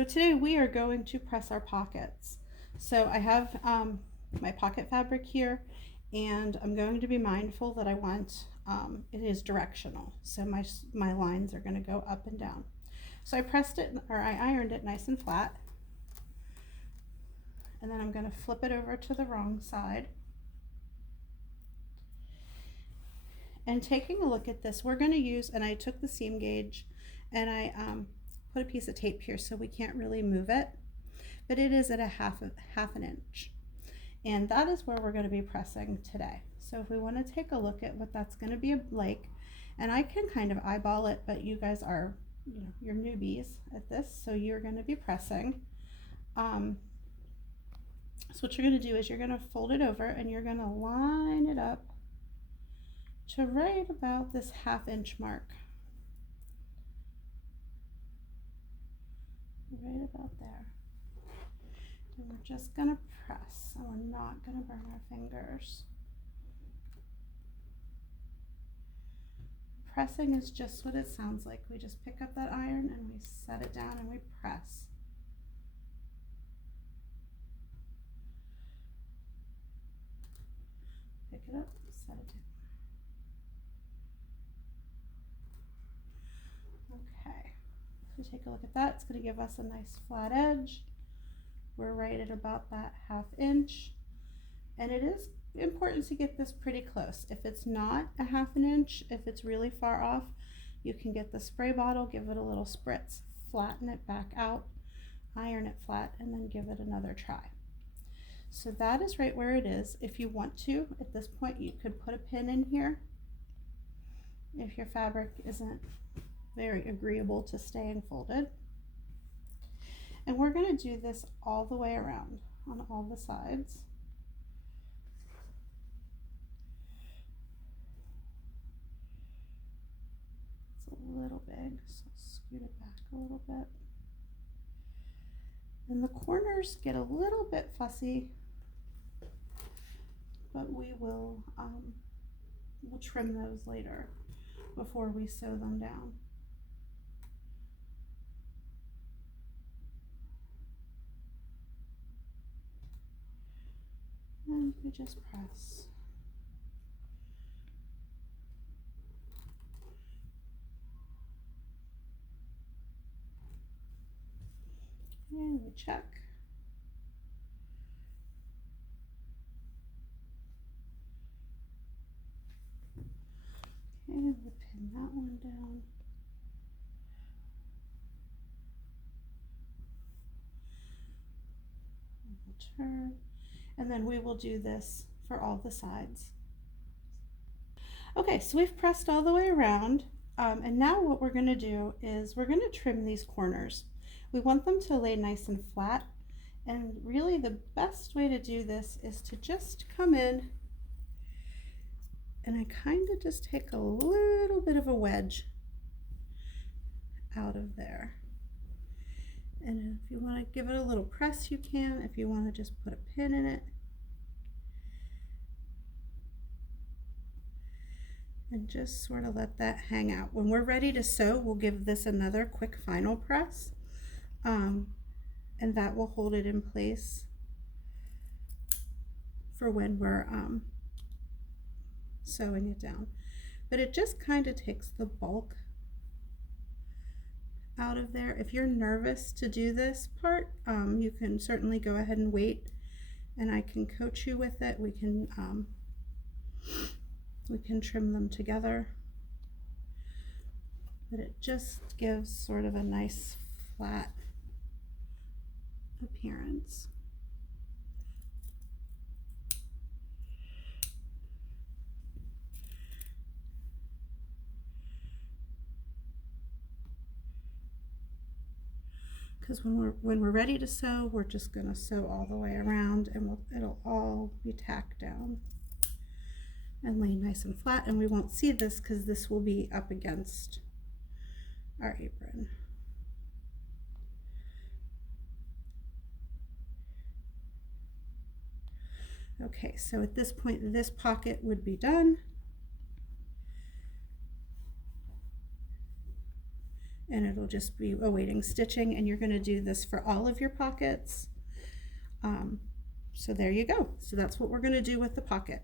So today we are going to press our pockets. So I have my pocket fabric here, and I'm going to be mindful that I want it is directional. So my lines are going to go up and down. So I pressed it, or I ironed it nice and flat, and then I'm going to flip it over to the wrong side. And taking a look at this, we're going to use, and I took the seam gauge and I put a piece of tape here so we can't really move it, but it is at a half an inch. And that is where we're going to be pressing today. So if we want to take a look at what that's going to be like, and I can kind of eyeball it, but you guys are, you're newbies at this, so you're going to be pressing. So what you're going to do is you're going to fold it over and you're going to line it up to right about this ½ inch mark. Right about there. And we're just gonna press, and we're not gonna burn our fingers. Pressing is just what it sounds like. We just pick up that iron and we set it down and we press. Pick it up, set it down. Okay, so take a look at that. It's going to give us a nice flat edge. We're right at about that ½ inch, and it is important to get this pretty close. If it's not a ½ inch, if it's really far off, you can get the spray bottle, give it a little spritz, flatten it back out, iron it flat, and then give it another try. So that is right where it is. If you want to, at this point, you could put a pin in here if your fabric isn't very agreeable to staying folded. And we're going to do this all the way around on all the sides. It's a little big, so I'll scoot it back a little bit. And the corners get a little bit fussy, but we'll trim those later before we sew them down. And we just press. And we check. Okay, we'll pin that one down. And we'll turn. And then we will do this for all the sides. Okay, so we've pressed all the way around, and now what we're going to do is we're going to trim these corners. We want them to lay nice and flat, and really the best way to do this is to just come in and I kind of just take a little bit of a wedge out of there. And if you want to give it a little press, you can. If you want to just put a pin in it. And just sort of let that hang out. When we're ready to sew, we'll give this another quick final press. And that will hold it in place for when we're sewing it down. But it just kind of takes the bulk out of there. If you're nervous to do this part, you can certainly go ahead and wait, and I can coach you with it. We can trim them together, but it just gives sort of a nice flat appearance. Because when we're ready to sew, we're just going to sew all the way around, and it'll all be tacked down and lay nice and flat, and we won't see this because this will be up against our apron. Okay, so at this point, this pocket would be done. and it'll just be awaiting stitching, and you're going to do this for all of your pockets. So there you go. So that's what we're going to do with the pocket.